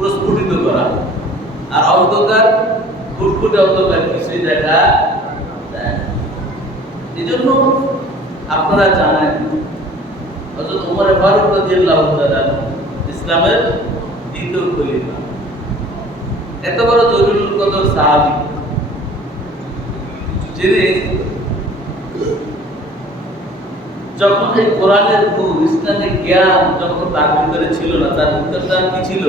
প্রস্ফুটিত করা, আর অন্ধকার ফুটফুটে অন্ধকার কিছুই দেখা যায় না। এই জন্য আপনারা জানেন হযরত ওমর ফারুক রাদিয়াল্লাহু তাআলা ইসলামের দ্বিতীয় খলিফা, এত বড় জলিলুল কদর সাহাবী, যিনি যখন এই কোরআনের নূর ইসলামিক জ্ঞান যখন তার ভিতরে ছিল না, তার ভিতরটা কি ছিল?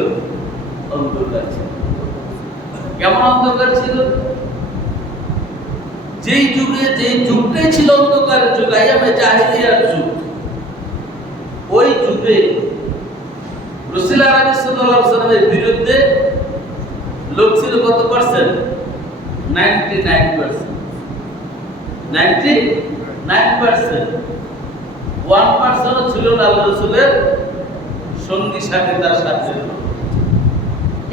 অন্ধকার ছিল। কেমন অন্ধকার ছিল? যেই যুগে, যেই যুগটাই ছিল অন্ধকারের যুগ, আইয়ামে জাহিলিয়ার যুগ, ওই যুগে রাসূল আলাইহিস সালামের বিরুদ্ধে লোক ছিল কত পার্সেন্ট? 99%। 99%। 1% ছিল না আল্লাহ রাসূলের সঙ্গী সাথী, তার সাথে।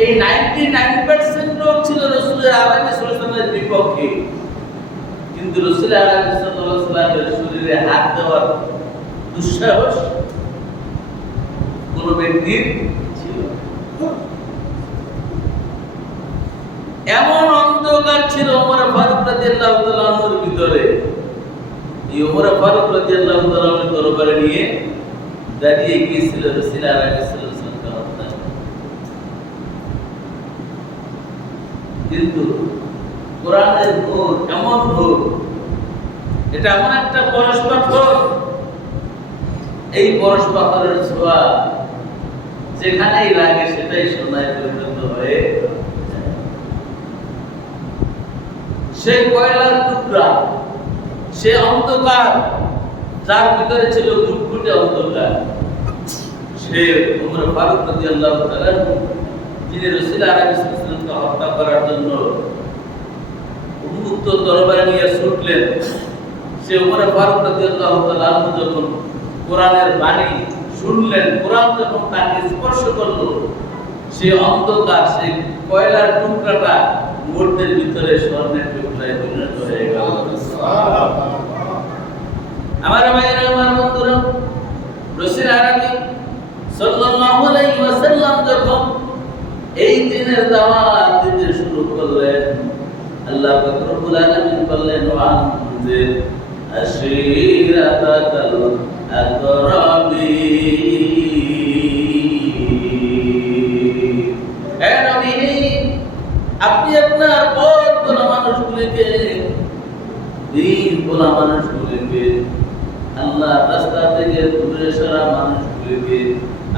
এই 99% লোক ছিল রাসূলের আলাইহিস সালামের বিপক্ষে, কিন্তু রাসূল আলাইহিস সালামের শরীরে হাত দেওয়ার দুঃসাহস কোন ব্যক্তির ছিল। এমন অন্ধকার ছিল ওমর ফারুক রাদিয়াল্লাহু তাআলা আনহুর ভিতরে। এই ওমর ফারুক রাদিয়াল্লাহু তাআলা আনহু দরবারে নিয়ে দাঁড়িয়ে গিয়েছিল রাসূল আলাইহিস সালামকে হত্যা। কিন্তু কোরআনের নূর এমন নূর, এটা এমন একটা পরশ পাথর, এই পরশ পাথরের ছোঁয়া যেখানেই লাগে সেটাই সোনায় পরিণত হয়ে যায়। সে কয়লার টুকরা, সে অন্ধকার যার ভিতরে ছিল ঘুটঘুটে অন্ধকার, সে ওমর ফারুক রাদিয়াল্লাহু তাআলা যিনি রাসূল আলাইহিস সালামকে হত্যা করার জন্য উন্মুক্ত দরবারে নিয়ে ছুটলেন, সে ওমর ফারুক রাদিয়াল্লাহু তাআলা যখন কোরআনের বাণী শুনলেন, কোরআন যখন তাকে স্পর্শ করলো, সে অন্ধকার, সেই কয়লার টুকরাটা মুহূর্তের ভিতরে স্বর্ণের টুকরায় পরিণত হয়ে গেল। আমার ভাইয়েরা, আমার বন্ধুরা, রাসূল আরবি সাল্লাল্লাহু আলাইহি ওয়াসাল্লাম যখন এই দিনের দাওয়াত দিতে শুরু করলেন, আল্লাহ পাক রব্বুল আলামিন বললেন, ওয়ানজির আশীরাতাকাল আকরাবিন। হে নবী, আপনি আপনার পথ গোনা মানুষগুলিকে, দিন গোনা মানুষগুলিকে, আল্লাহর রাস্তা থেকে দূরে সরা মানুষগুলিকে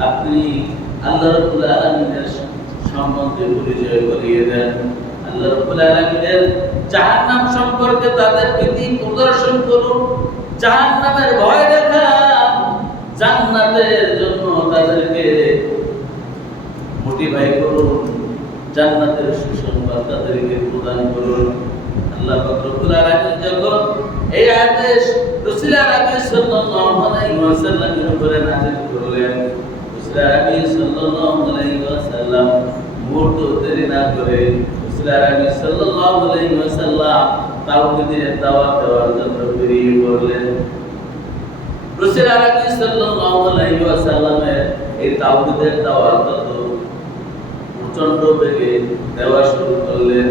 আপনি আল্লাহ রাব্বুল আলামিনের সম্বন্ধে পরিচয় করিয়ে দেন। আল্লাহ রাব্বুল আলামিনের জাহান্নাম সম্পর্কে তাদেরকে দিক প্রদর্শন করুন, জাহান্নামের ভয় দেখান, জান্নাতের জন্য তাদেরকে মোটিভাই করুন, জান্নাতের সুসংবাদ তাদেরকে প্রদান করুন। আল্লাহ পাক রব্বুল আলামিন যখন এই আদেশ রাসূল আরবি সাল্লাল্লাহু আলাইহি ওয়াসাল্লামের উপরে নাযিল করলেন, রাসূল আরবি সাল্লাল্লাহু আলাইহি ওয়াসাল্লাম মুহূর্ত দেরি না করে রাসূল আরবি সাল্লাল্লাহু আলাইহি ওয়াসাল্লাম তাওহীদের দাওয়াত দেওয়ার জন্য বেরিয়ে পড়লেন। রাসূল আরবি সাল্লাল্লাহু আলাইহি ওয়াসাল্লামের এই তাওহীদের দাওয়াত প্রচন্ড বেগে দেওয়া শুরু করলেন।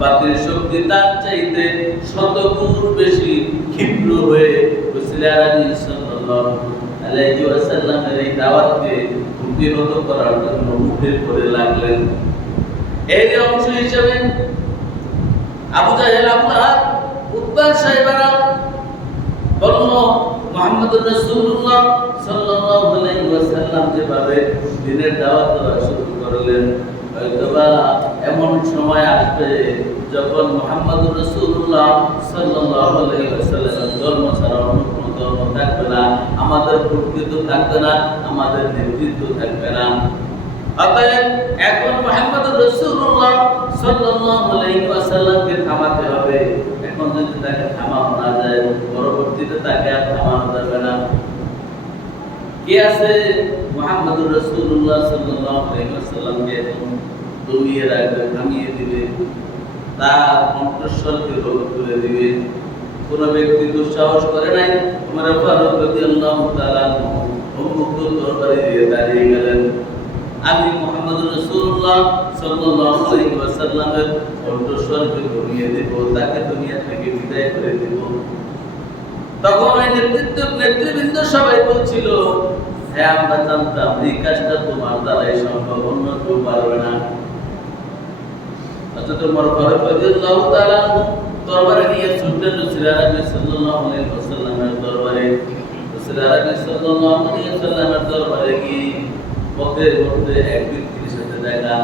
বাতিল শক্তি তার চাইতে শতগুণ বেশি ক্ষিপ্র হয়ে রাসূল আরবি সাল্লাল্লাহু আলাইহি ওয়াসাল্লামের এই দাওয়াতকে প্রতিহত করার জন্য উঠে পড়ে লাগলেন। এর অংশ হিসেবে আবু জাহেল, আবু লাহাব, উতবা, সাইবারা বলল, মুহাম্মদুর রাসূলুল্লাহ সাল্লাল্লাহু আলাইহি ওয়াসাল্লাম যেভাবে দ্বীনের দাওয়াত দেওয়া শুরু করলেন, হয়তোবা এমন সময় আসবে যখন মুহাম্মদুর রাসূলুল্লাহ সাল্লাল্লাহু আলাইহি ওয়াসাল্লামের ধর্ম ছাড়া অন্য কোনো ধর্ম থাকবে না, আমাদের প্রকৃত থাকবে না, আমাদের নেতৃত্ব থাকবে না। অতএব এখন মুহাম্মদুর রাসূলুল্লাহ সাল্লাল্লাহু আলাইহি ওয়াসাল্লামকে থামাতে হবে। এখন যদি তাকে থামানো না যায়, পরবর্তীতে তাকে আর থামানো যাবে না। কে আছে মুহাম্মদুর রাসূলুল্লাহ সাল্লাল্লাহু আলাইহি ওয়াসাল্লামকে এখন দমিয়ে রাখবে, থামিয়ে দিবে, তার কণ্ঠস্বরকে রোধ করে দিবে। কোন ব্যক্তি দুঃসাহস করে নাই। ওমর ফারুক রাদিয়াল্লাহু তাআলা উন্মুক্ত দরবারে দিয়ে দাঁড়িয়ে গেলেন। আমি মুহাম্মদুর রাসূলুল্লাহ রাসূলুল্লাহ সাল্লাল্লাহু আলাইহি ওয়াসাল্লামের কণ্ঠস্বরকে কমিয়ে দেব, তাকে দুনিয়া থেকে বিদায় করে দেব। তখন ওই নেতৃবৃন্দ সবাই বলছিল, হ্যাঁ আমরা জানতাম এই কাজটা তোমার দ্বারাই সম্ভব, অন্য কেউ পারবে না। হযরত ওমর ফারুক রাদিয়াল্লাহু তাআলা দরবারে নিয়ে ছুটলেন রাসূল আরবি সাল্লাল্লাহু আলাইহি ওয়াসাল্লামের দরবারে। রাসূল আরবি সাল্লাল্লাহু আলাইহি ওয়াসাল্লামের দরবারে গিয়ে পথের মধ্যে এক ব্যক্তির সাথে দেখা।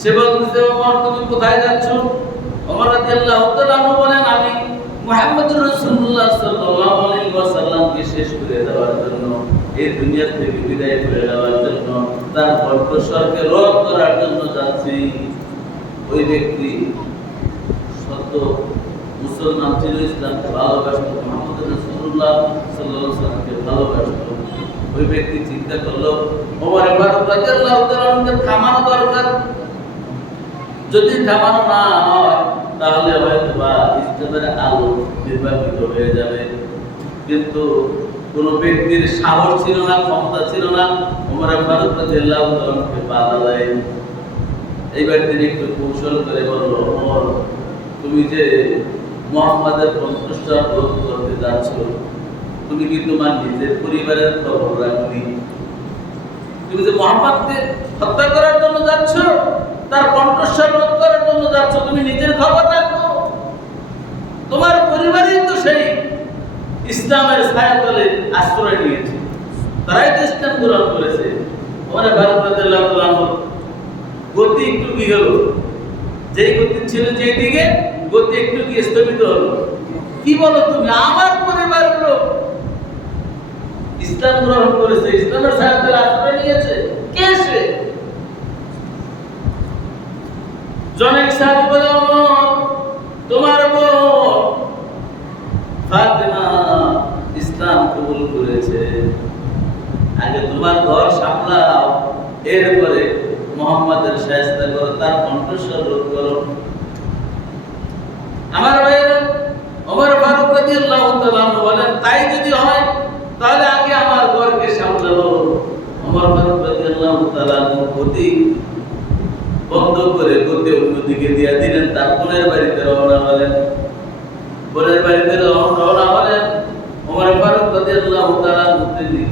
সে বলতেছে, ওমর তুমি কোথায় যাচ্ছ? ওমর রাদিয়াল্লাহু তাআলা বলেন, আমি মুহাম্মদুর রাসূলুল্লাহ সাল্লাল্লাহু আলাইহি ওয়াসাল্লামকে শেষ করে দেওয়ার জন্য, এই দুনিয়া থেকে বিদায় করে দেওয়ার জন্য, তার কণ্ঠস্বরকে রোধ করার জন্য যাচ্ছি। ওই ব্যক্তি সত্য মুসলমান ছিল, ইসলামকে ভালোবাসত, মুহাম্মদ রাসূলুল্লাহ সাল্লাল্লাহু আলাইহি ওয়াসাল্লামকে ভালোবাসত। ওই ব্যক্তি চিন্তা করলো, ওমর ফারুক রাদিয়াল্লাহু তাআলাকে থামানো দরকার। যদি থামানো না হয় তাহলে হয়তোবা ইসলামের আলো নির্বাপিত হয়ে যাবে। কিন্তু কোন ব্যক্তির সাহস ছিল না, ক্ষমতা ছিল না ওমর ফারুক রাদিয়াল্লাহু তাআলাকে বাধা দেয়। এইবার তিনি একটু কৌশল করে বলল, ওমর তুমি যে মুহাম্মাদের কণ্ঠস্বর রোধ করতে যাচ্ছ, তুমি কি তোমার নিজের পরিবারের খবর রাখনি? তুমি যে মুহাম্মাদকে হত্যা করার জন্য যাচ্ছ, তার কণ্ঠস্বর রোধ করার জন্য যাচ্ছ, তুমি নিজের খবর রাখো। তোমার পরিবারই তো সেই ইসলামের ছায়াতলে আশ্রয় নিয়েছে, তারাই তো ইসলাম গ্রহণ করেছে। ওমর ফারুক রাদিয়াল্লাহু তাআলা গতি একটু কি হলো, যেই গতি ছিল যেই দিকে, গতি একটু কি স্থগিত হলো। কি বলো তুমি? আমার পরিবারের লোক ইসলাম গ্রহণ করেছে, ইসলামের ছায়াতলে আশ্রয় নিয়েছে, কে সে? জনক সাহাবী বলে, তোমার বোন ফাতেমা ইসলাম কবুল করেছে, আগে তোমার ঘর সামলাও, এরপরে মুহাম্মাদের শায়েস্তা করো, তার কণ্ঠস্বর রোধ করো। আমার ভাইয়েরা, ওমর ফারুক রাদিয়াল্লাহু তাআলা বলেন, তাই যদি হয় তাহলে আগে আমার ঘরকে সামলাবো। ওমর ফারুক রাদিয়াল্লাহু তাআলা গতি বন্ধ করে গতি অন্যদিকে দিয়ে দিলেন, তার বোনের বাড়িতে রওনা হলেন। বোনের বাড়িতে রওনা হলেন ওমর ফারুক রাদিয়াল্লাহু তাআলা তিনি,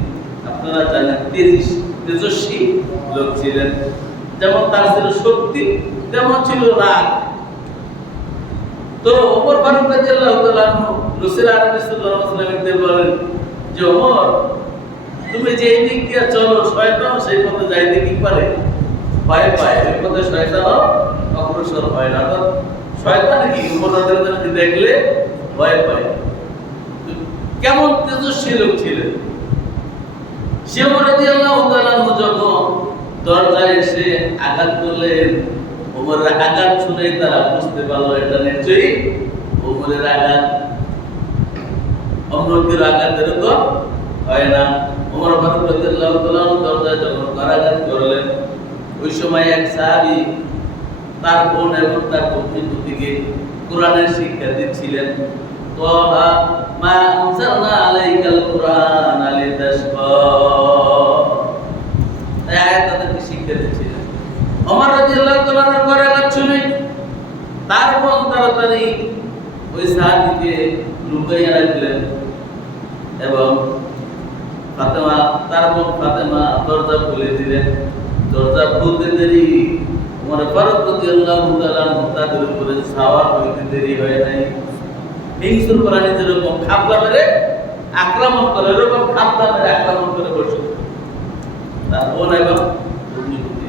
আপনারা জানেন, তেজস্বী লোক ছিলেন। যেমন তার ছিল শক্তি, তেমন ছিল রাগ। তো ওমর ফারুক রাদিয়াল্লাহু তাআলা রাসূল আরবি সাল্লাল্লাহু আলাইহি ওয়াসাল্লামকে বলেন যে, ওমর তুমি যে দিক দিয়ে চলো, শয়তান সেই পথে যাইতে কি পারে? ভয় পায়। ওই পথে শয়তান অগ্রসর হয় না। শয়তান কি ওমর রাদিয়াল্লাহু তাআলাকে দেখলে ভয় পায়। কেমন তেজস্বী লোক ছিলেন। সে ওমর রাদিয়াল্লাহু তাআলা যখন দরজায় এসে আঘাত করলেন, ওমরের আঘাত শুনে তারা বুঝতে পারলো এটা নিশ্চয়ই ওমরের আঘাত, অন্য কেউ আঘাত এরকম হয় না। ওমর ফারুক রাদিয়াল্লাহু তাআলা দরজায় যখন আঘাত করলেন, ওই সময় এক সাহাবী তার বোন এবং তার পত্নীকে কোরআনের শিক্ষা দিচ্ছিলেন। তোহা মা আনজালনা আলাইকাল কুরআনা লিতাশকা, এই আয়াত তাদেরকে শিক্ষা দিচ্ছিলেন। ওমর রাদিয়াল্লাহু তাআলা করে শুনে তার বোন তাড়াতাড়ি ওই সাহাবীকে লুকাইয়া রাখলেন এবং ফাতেমা, তার বোন ফাতেমা দরজা খুলে দিলেন। দরজা খুলতে দেরি ওমর ফারুক রাদিয়াল্লাহু তাআলা তাদের উপরে সাওয়ার হইতে দেরি হয় নাই। হিংস্র প্রাণী যেরকম খাপলা মেরে আক্রমণ করে, এরকম খাপলা মেরে আক্রমণ করে বসে। তার বোন এবং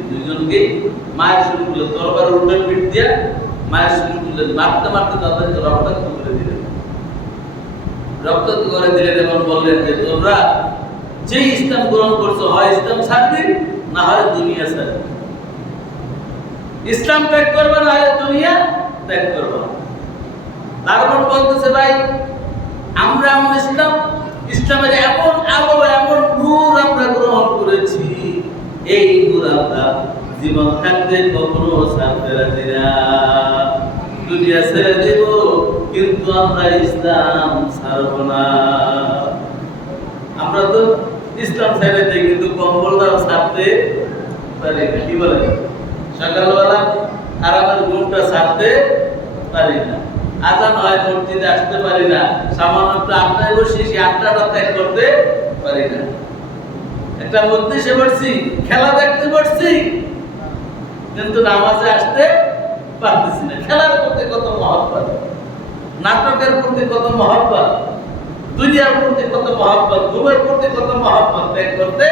দুইজনকে মায়ের শুরু করলেন, তরবারি উল্টে পিঠ দিয়া মায়ের শুরু করলেন। মারতে মারতে তাদেরকে রক্তাক্ত করে দিলেন। রক্তাক্ত করে দিলেন এবং বললেন যে, তোমরা যে ইসলাম গ্রহণ করছো, হয় ইসলাম ছাড়বে না হয় দুনিয়া ছাড়বে। ইসলাম ত্যাগ করবে না হয় দুনিয়া ত্যাগ করবে। তারপর বলতেছে, ভাই আমরা আমাদের ইসলামের এমন আলো, এমন নূর আমরা গ্রহণ করেছি, এই নূর আমরা জীবন থাকতে কখনো ছাড়তে রাজি না। দুনিয়া ছেড়ে দেব কিন্তু আমরা ইসলাম ছাড়ব না। আমরা তো ইসলাম ছেড়ে দিই কিন্তু কম্বলটাও ছাড়তে পারি না। কি বলেন? সকালবেলা আরামের ঘুমটা ছাড়তে পারি না, আজান হয় মসজিদে আসতে পারি না, সামান্য একটু আড্ডায় বসি, সেই আড্ডাটা ত্যাগ করতে পারি না। একটা মজলিসে বসছি, খেলা দেখতে বসছি, কিন্তু নামাজে আসতে পারতেছি না। খেলার প্রতি কত মহব্বত, নাটকের প্রতি কত মহব্বত, দুনিয়ার প্রতি কত মহব্বত, ঘুমের প্রতি কত মহব্বত, ত্যাগ করতে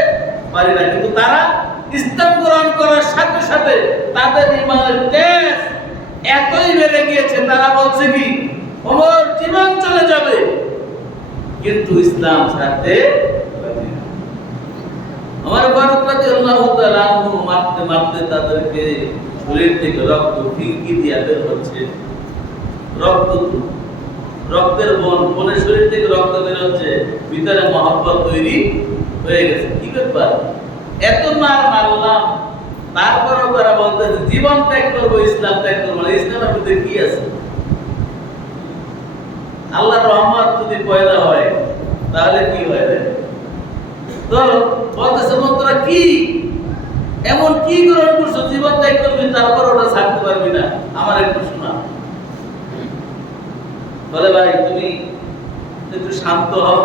পারি না। কিন্তু তারা ইসলাম গ্রহণ করার সাথে সাথে তাদের ঈমানের তেজ এতই বেড়ে গিয়েছে, তারা বলছে কি ওমর জীবন চলে যাবে কিন্তু ইসলাম ছাড়তে পারি না। আমার ফারুক রাদিয়াল্লাহু তাআলা আনহু মারতে মারতে তাদেরকে শরীর থেকে রক্ত ফিনকি দিয়ে বের হচ্ছে, রক্ত রক্তের বনের শরীর থেকে রক্ত বের হচ্ছে, ভিতরে মহব্বত তৈরি হয়ে গেছে। কি ব্যাপার, এত মার মারলাম তারপরেও তারা বলতেছে জীবন ত্যাগ করবো, ইসলাম ত্যাগ করবো না। ইসলামের মধ্যে কি আছে? আল্লাহর রহমত যদি পয়দা হয় তাহলে কি হয়? তো বলতেছে তোরা কি এমন কি গ্রহণ করছো, জীবন ত্যাগ করবি তারপর ওটা ছাড়তে পারবি না? আমার একটু শোনা। বলে ভাই তুমি একটু শান্ত হও,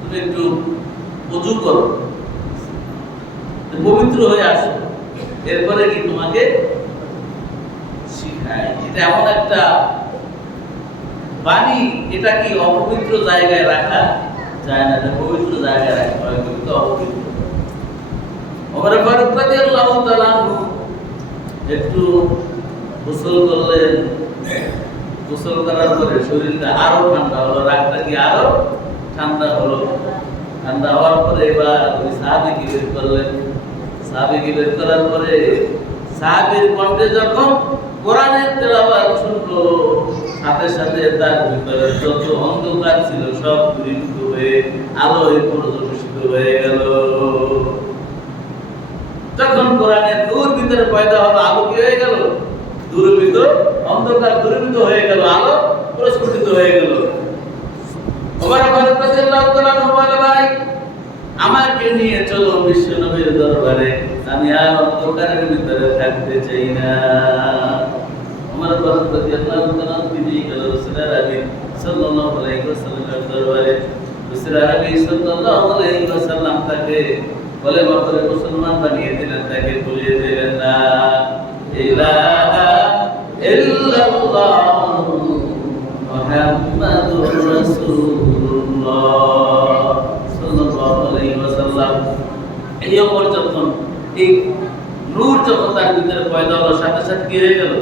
তুমি একটু ওযু করো, পবিত্র হয়ে আসো, এরপরে কি তোমাকে শিখায়। এটা এমন একটা বাণী, এটা কি অপবিত্র জায়গায় রাখা যায় না, এটা পবিত্র জায়গায় রাখা হয়, কিন্তু অপবিত্র। ওমর ফারুক রাদিয়াল্লাহু তাআলা আনহু একটু গোসল করলেন, গোসল করার পরে শরীরটা আরো ঠান্ডা হলো, রাগটা কি আরো ঠান্ডা হলো। ঠান্ডা হওয়ার পরে এবার ওই সাহাবীকে বের করলেন। সাহাবীকে বের করার পরে সাহাবীর কণ্ঠে যখন কোরআনের তেলাওয়াত শুনলো, সাথে সাথে তার ভিতরে যত অন্ধকার ছিল সব দূরীভূত হয়ে আলোয় প্রজ্বলিত হয়ে গেল। যখন কোরআনের নূর ভিতরে পয়দা হলো, আলো কি হয়ে গেল? দূরীভূত, অন্ধকার দূরীভূত হয়ে গেল, আলো প্রস্ফুটিত হয়ে গেল। ওমর ফারুক রাদিয়াল্লাহু তাআলা বলে ভাই আমাকে নিয়ে চলো বিশ্ব নবীর দরবারে, আমি আর অন্ধকারের ভিতরে থাকতে চাই না। ওমর ফারুক রাদিয়াল্লাহু তাআলা তিনি গেল রাসূলুল্লাহ সাল্লাল্লাহু আলাইহি ওয়াসাল্লামের দরবারে। রাসূলুল্লাহ সাল্লাল্লাহু আলাইহি ওয়াসাল্লাম তাকে বলে মাত্র মুসলমান বানিয়ে দিলেন, তাকে বলিয়ে দিলেন না ইলাহা ইল্লাল্লাহ মুহাম্মাদুর রাসূলুল্লাহ সাল্লাল্লাহু আলাইহি ওয়াসাল্লাম। এই ওমর যখন এই নূর যখন তার ভিতরে পয়দা হলো, সাথে সাথে কি হয়ে গেল?